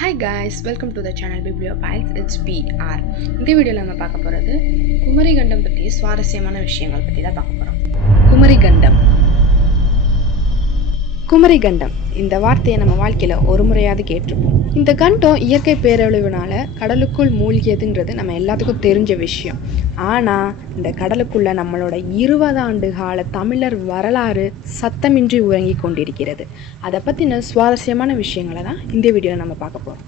Hi guys welcome to the channel bibliophiles it's PR இந்த வீடியோவில் நம்ம பார்க்க போகிறது குமரிகண்டம் பற்றி சுவாரஸ்யமான விஷயங்கள் பற்றி தான் பார்க்க போகிறோம் குமரிகண்டம். குமரிகண்டம் இந்த வார்த்தையை நம்ம வாழ்க்கையில் ஒரு முறையாவது கேட்டிருப்போம். இந்த கண்டம் இயற்கை பேரழிவுனால கடலுக்குள் மூழ்கியதுன்றது நம்ம எல்லாத்துக்கும் தெரிஞ்ச விஷயம். ஆனால் இந்த கடலுக்குள்ள நம்மளோட இருபது ஆண்டு கால தமிழர் வரலாறு சத்தமின்றி உறங்கி கொண்டிருக்கிறது. அதை பற்றின சுவாரஸ்யமான விஷயங்களை தான் இந்த வீடியோவில் நம்ம பார்க்க போகிறோம்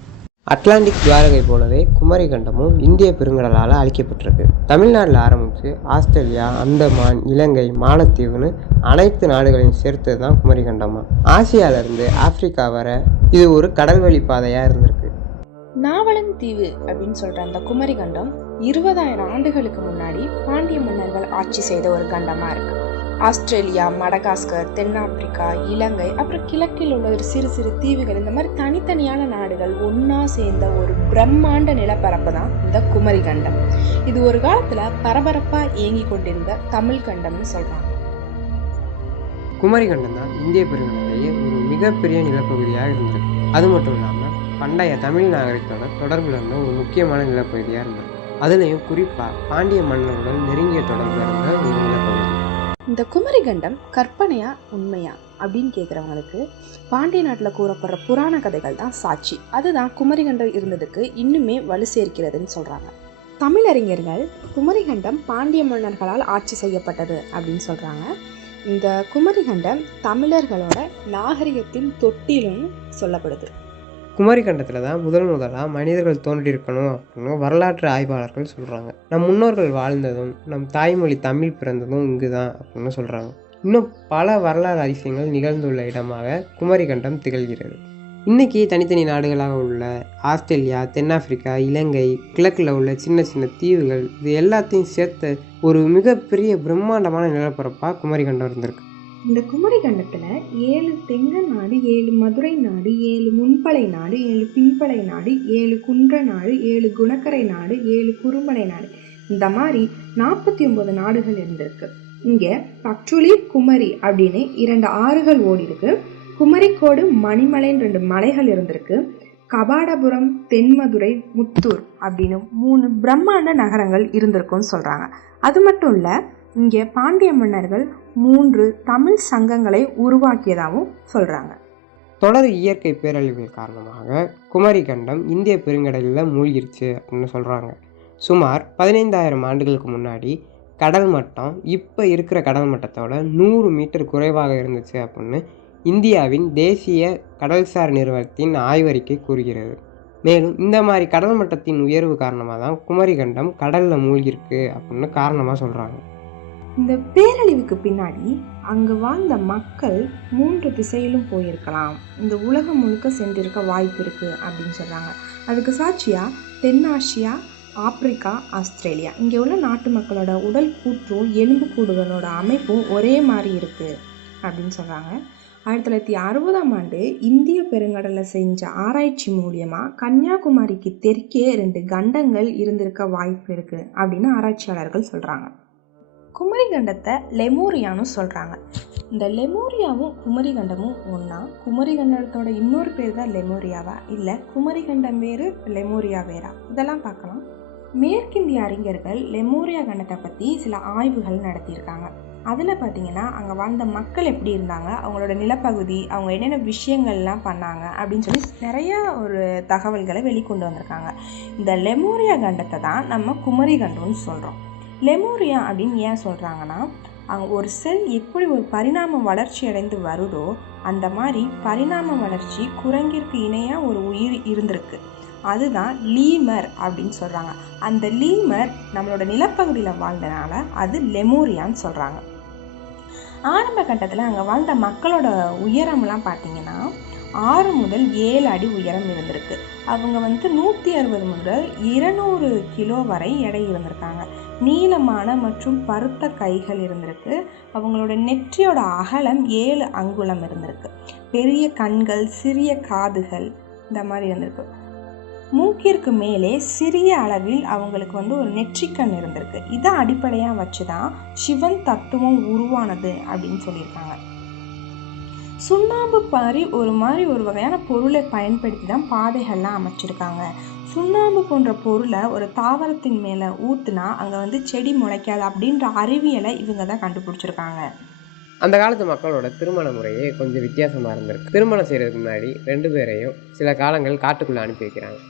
அட்லாண்டிக் துவாரகை போலவே குமரிக்கண்டமும் இந்திய பெருங்கடலால் அழிக்கப்பட்டிருக்கு. தமிழ்நாட்டில் ஆரம்பித்து ஆஸ்திரேலியா அந்தமான் இலங்கை மாலத்தீவுன்னு அனைத்து நாடுகளையும் சேர்த்தது தான் குமரிக்கண்டமா ஆசியாவிலேருந்து ஆப்பிரிக்கா வர இது ஒரு கடல்வழி பாதையாக இருந்திருக்கு. நாவலன் தீவு அப்படின்னு சொல்ற அந்த குமரி கண்டம் இருபதாயிரம் ஆண்டுகளுக்கு முன்னாடி பாண்டிய மன்னர்கள் ஆட்சி செய்த ஒரு கண்டமாக இருக்கு. ஆஸ்திரேலியா மடகாஸ்கர் தென்னாப்பிரிக்கா இலங்கை அப்புறம் கிழக்கில் உள்ள ஒரு சிறு சிறு தீவுகள் இந்த மாதிரி தனித்தனியான நாடுகள் ஒன்றா சேர்ந்த ஒரு பிரம்மாண்ட நிலப்பரப்பு தான் இந்த குமரி கண்டம். இது ஒரு காலத்தில் பரபரப்பாக இயங்கி கொண்டிருந்த தமிழ் கண்டம்னு குமரி கண்டம் தான் இந்திய பெருங்கடலையே ஒரு மிகப்பெரிய நிலப்பகுதியாக இருந்திருக்கு. அது மட்டும் இல்லாமல் பண்டைய தமிழ் நாகரிகத்தோட தொடர்பில் இருந்த ஒரு முக்கியமான நிலப்பகுதியாக இருந்தது. அதுலேயும் குறிப்பாக பாண்டிய மன்னர்களுடன் நெருங்கிய தொடர்பு இருந்த ஒரு நிலப்பகுதி இந்த குமரி கண்டம் கற்பனையா உண்மையா அப்படின்னு கேட்குறவங்களுக்கு பாண்டிய நாட்டில் கூறப்படுற புராண கதைகள் தான் சாட்சி. அதுதான் குமரிகண்டம் இருந்ததுக்கு இன்னுமே வலு சேர்க்கிறதுன்னு சொல்கிறாங்க தமிழறிஞர்கள் குமரிகண்டம் பாண்டிய மன்னர்களால் ஆட்சி செய்யப்பட்டது அப்படின்னு சொல்கிறாங்க இந்த குமரிகண்டம் தமிழர்களோட நாகரிகத்தின் தொட்டிலும் சொல்லப்படுது. குமரிக்கண்டத்தில் தான் முதல் முதலாக மனிதர்கள் தோன்றியிருக்கணும் அப்படின்னு வரலாற்று ஆய்வாளர்கள் சொல்கிறாங்க நம் முன்னோர்கள் வாழ்ந்ததும் நம் தாய்மொழி தமிழ் பிறந்ததும் இங்கு தான் அப்படின்னு சொல்கிறாங்க இன்னும் பல வரலாறு அதிசயங்கள் நிகழ்ந்துள்ள இடமாக குமரிக்கண்டம் திகழ்கிறது. இன்றைக்கி தனித்தனி நாடுகளாக உள்ள ஆஸ்திரேலியா தென்னாப்பிரிக்கா இலங்கை கிழக்கில் உள்ள சின்ன சின்ன தீவுகள் இது எல்லாத்தையும் சேர்த்த ஒரு மிகப்பெரிய பிரம்மாண்டமான நிலப்பரப்பாக குமரிக்கண்டம் இருந்திருக்கு. இந்த குமரி கண்டத்தில் ஏழு தெங்க நாடு ஏழு மதுரை நாடு ஏழு முன்பளை நாடு ஏழு பின்பளை நாடு ஏழு குன்ற நாடு ஏழு குணக்கரை நாடு ஏழு குறும்படை நாடு. இந்த மாதிரி நாற்பத்தி ஒன்பது நாடுகள் இருந்திருக்கு. இங்கே பக்சுளி குமரி அப்படின்னு இரண்டு ஆறுகள் ஓடி இருக்கு. குமரிக்கோடு மணிமலைன்னு ரெண்டு மலைகள் இருந்திருக்கு. கபாடபுரம் தென்மதுரை முத்தூர் அப்படின்னு மூணு பிரம்மாண்ட நகரங்கள் இருந்திருக்கும்னு சொல்கிறாங்க அது மட்டும் இல்லை இங்கே பாண்டிய மன்னர்கள் மூன்று தமிழ் சங்கங்களை உருவாக்கியதாகவும் சொல்கிறாங்க தொடர் இயற்கை பேரழிவுகள் காரணமாக குமரிக்கண்டம் இந்திய பெருங்கடலில் மூழ்கிருச்சு அப்படின்னு சொல்கிறாங்க சுமார் பதினைந்தாயிரம் ஆண்டுகளுக்கு முன்னாடி கடல் மட்டம் இப்போ இருக்கிற கடல் மட்டத்தோட நூறு மீட்டர் குறைவாக இருந்துச்சு அப்படின்னு இந்தியாவின் தேசிய கடல்சார் நிறுவனத்தின் ஆய்வறிக்கை கூறுகிறது. மேலும் இந்த மாதிரி கடல் மட்டத்தின் உயர்வு காரணமாக தான் குமரிக்கண்டம் கடலில் மூழ்கிருக்கு அப்படின்னு காரணமாக சொல்கிறாங்க இந்த பேரழிவுக்கு பின்னாடி அங்கு வாழ்ந்த மக்கள் மூன்று திசையிலும் போயிருக்கலாம். இந்த உலகம் முழுக்க சென்றிருக்க வாய்ப்பு இருக்குது அப்படின்னு சொல்கிறாங்க அதுக்கு சாட்சியாக தென்னாசியா ஆப்பிரிக்கா ஆஸ்திரேலியா. இங்கே உள்ள நாட்டு மக்களோட உடல் கூற்றும் எலும்பு கூடுகளோட அமைப்பும் ஒரே மாதிரி இருக்குது அப்படின்னு சொல்கிறாங்க ஆயிரத்தி தொள்ளாயிரத்தி அறுபதாம் ஆண்டு இந்திய பெருங்கடலில் செஞ்ச ஆராய்ச்சி மூலியமாக கன்னியாகுமரிக்கு தெற்கே ரெண்டு கண்டங்கள் இருந்திருக்க வாய்ப்பு இருக்குது அப்படின்னு ஆராய்ச்சியாளர்கள் சொல்கிறாங்க குமரிகண்டத்தை லெமோரியான்னு சொல்கிறாங்க இந்த லெமோரியாவும் குமரிகண்டமும் ஒன்றா குமரிகண்டத்தோட இன்னொரு பேர் தான் லெமோரியாவா? இல்லை குமரிகண்டம் வேறு லெமோரியா வேறா? இதெல்லாம் பார்க்கலாம். மேற்கிந்திய அறிஞர்கள் லெமோரியா கண்டத்தை பற்றி சில ஆய்வுகள் நடத்தியிருக்காங்க. அதில் பார்த்தீங்கன்னா அங்கே வாழ்ந்த மக்கள் எப்படி இருந்தாங்க அவங்களோட நிலப்பகுதி அவங்க என்னென்ன விஷயங்கள்லாம் பண்ணாங்க அப்படின்னு சொல்லி நிறையா ஒரு தகவல்களை வெளிக்கொண்டு வந்திருக்காங்க. இந்த லெமோரியா கண்டத்தை தான் நம்ம குமரி கண்டம்னு சொல்கிறோம் லெமோரியா அப்படின்னு ஏன் சொல்கிறாங்கன்னா அங்கே ஒரு செல் எப்படி ஒரு பரிணாம வளர்ச்சி அடைந்து வருதோ அந்த மாதிரி பரிணாம வளர்ச்சி குரங்கிற்கு இணையாக ஒரு உயிர் இருந்திருக்கு. அதுதான் லீமர் அப்படின்னு சொல்கிறாங்க அந்த லீமர் நம்மளோட நிலப்பகுதியில் வாழ்ந்தனால அது லெமோரியான்னு சொல்கிறாங்க ஆரம்ப கட்டத்தில் அங்கே வாழ்ந்த மக்களோட உயரம்லாம் பார்த்தீங்கன்னா ஆறு முதல் ஏழு அடி உயரம் இருந்திருக்கு. அவங்க வந்து நூற்றி அறுபது முதல் இருநூறு கிலோ வரை எடை இருந்திருக்காங்க. நீளமான மற்றும் பருத்த கைகள் இருந்திருக்கு. அவங்களோட நெற்றியோட அகலம் ஏழு அங்குலம் இருந்திருக்கு. பெரிய கண்கள் சிறிய காதுகள் இந்த மாதிரி இருந்திருக்கு. மூக்கிற்கு மேலே சிறிய அளவில் அவங்களுக்கு வந்து ஒரு நெற்றிக்கண் இருந்திருக்கு. இதை அடிப்படையாக வச்சு தான் சிவன் தத்துவம் உருவானது அப்படின்னு சொல்லியிருக்காங்க. சுண்ணாம்பு மாதிரி ஒரு மாதிரி ஒரு வகையான பொருளை பயன்படுத்தி தான் பாதைகள்லாம் அமைச்சிருக்காங்க. சுண்ணாம்பு போன்ற பொருளை ஒரு தாவரத்தின் மேலே ஊற்றுனா அங்கே வந்து செடி முளைக்காது அப்படின்ற அறிவியலை இவங்க தான் கண்டுபிடிச்சிருக்காங்க. அந்த காலத்து மக்களோட திருமண முறையே கொஞ்சம் வித்தியாசமாக இருந்திருக்கு. திருமணம் செய்கிறதுக்கு முன்னாடி ரெண்டு பேரையும் சில காலங்கள் காட்டுக்குள்ளே அனுப்பி வைக்கிறாங்க.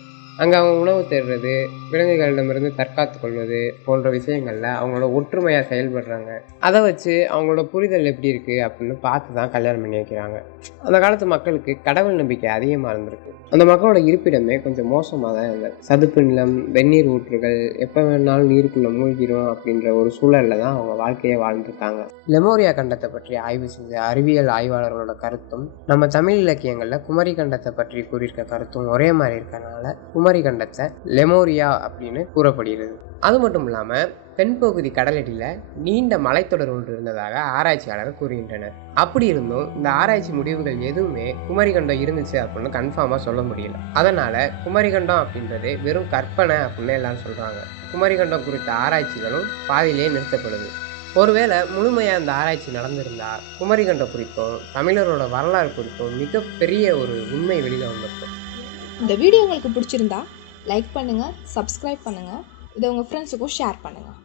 அங்கே அவங்க உணவு தேடுறது விலங்குகளிடமிருந்து தற்காத்து கொள்வது போன்ற விஷயங்களில் அவங்களோட ஒற்றுமையாக செயல்படுறாங்க. அதை வச்சு அவங்களோட புரிதல் எப்படி இருக்குது அப்படின்னு பார்த்து தான் கல்யாணம் பண்ணி வைக்கிறாங்க. அந்த காலத்து மக்களுக்கு கடவுள் நம்பிக்கை அதிகமாக இருந்திருக்கு. அந்த மக்களோட இருப்பிடமே கொஞ்சம் மோசமாக தான் இருந்தது. சதுப்பு நிலம் வெந்நீர் ஊற்றுகள் எப்போ வேணாலும் நீருக்குள்ளே மூழ்கிடும் அப்படின்ற ஒரு சூழலில் தான் அவங்க வாழ்க்கையை வாழ்ந்துருக்காங்க லெமோரியா கண்டத்தை பற்றி ஆய்வு செய்த அறிவியல் ஆய்வாளர்களோட கருத்தும் நம்ம தமிழ் இலக்கியங்களில் குமரி கண்டத்தை பற்றி கூறியிருக்க கருத்தும் ஒரே மாதிரி இருக்கனால குமரி கண்டத்தை லெமோரியா அப்படின்னு கூறப்படுகிறது. அது மட்டும் இல்லாமல் தென்பகுதி கடலடியில் நீண்ட மலைத்தொடர் ஒன்று இருந்ததாக ஆராய்ச்சியாளர்கள் கூறுகின்றனர். அப்படி இருந்தும் இந்த ஆராய்ச்சி முடிவுகள் எதுவுமே குமரிகண்டம் இருந்துச்சு அப்படின்னு கன்ஃபார்மாக சொல்ல முடியல. அதனால் குமரிகண்டம் அப்படின்றது வெறும் கற்பனை அப்படின்னு எல்லாரும் சொல்கிறாங்க குமரிகண்டம் குறித்த ஆராய்ச்சிகளும் பாதியிலே நிறுத்தப்படுது. ஒருவேளை முழுமையாக இந்த ஆராய்ச்சி நடந்திருந்தால் குமரிகண்டம் குறித்தும் தமிழரோட வரலாறு குறித்தும் மிகப்பெரிய ஒரு உண்மை வெளியில் வந்திருக்கும். இந்த வீடியோ உங்களுக்கு பிடிச்சிருந்தா லைக் பண்ணுங்கள் சப்ஸ்கிரைப் பண்ணுங்கள் இதை உங்கள் ஃப்ரெண்ட்ஸுக்கும் ஷேர் பண்ணுங்கள்